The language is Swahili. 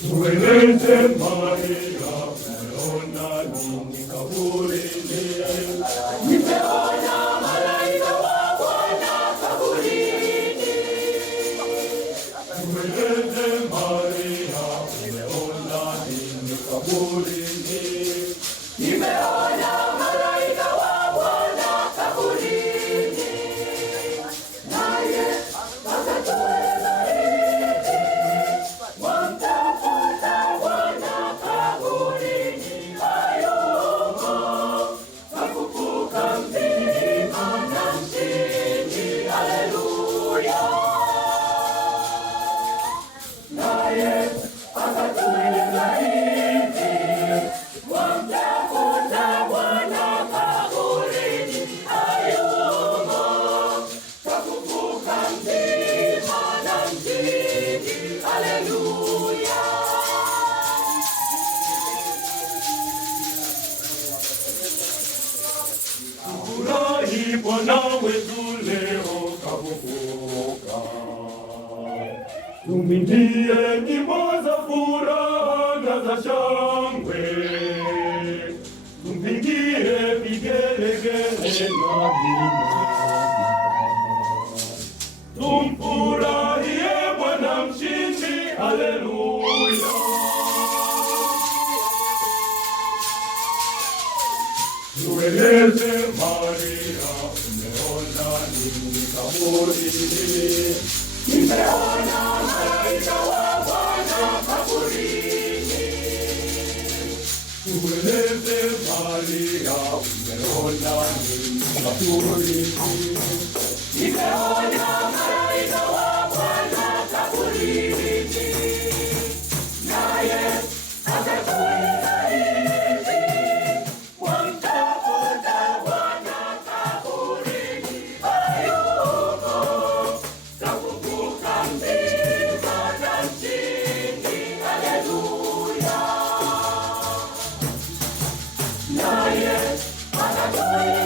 Tueleze Maria, umeona nini kaburini? Nimeona malaika wa Bwana kaburini. Tueleze Maria, umeona nini kaburini? Nimeona malaika wa Bwana kaburini. Naye akatueleza hivi, wamtafuta Bwana kaburini hayumo, kafufuka mzima na mshindi, haleluya. Naye akatueleza hivi, wamtafuta Bwana kaburini hayumo, kafufuka mzima na mshindi, haleluya. Furahi Bwana wetu leo kafufuka. Tumwimbie nyimbo za furaha na za shangwe, tumpigie vigelegele na vinanda. Tumfurahie Bwana mshindi, haleluya. Tueleze Maria, umeona nini kaburini? Nimeona malaika wa Bwana kaburini. Tueleze Maria, umeona nini kaburini? Nimeona malaika wa Bwana kaburini. Naye akatueleza hivi, wamtafuta Bwana kaburini hayumo, kafufuka mzima na mshindi, haleluya. Naye akatueleza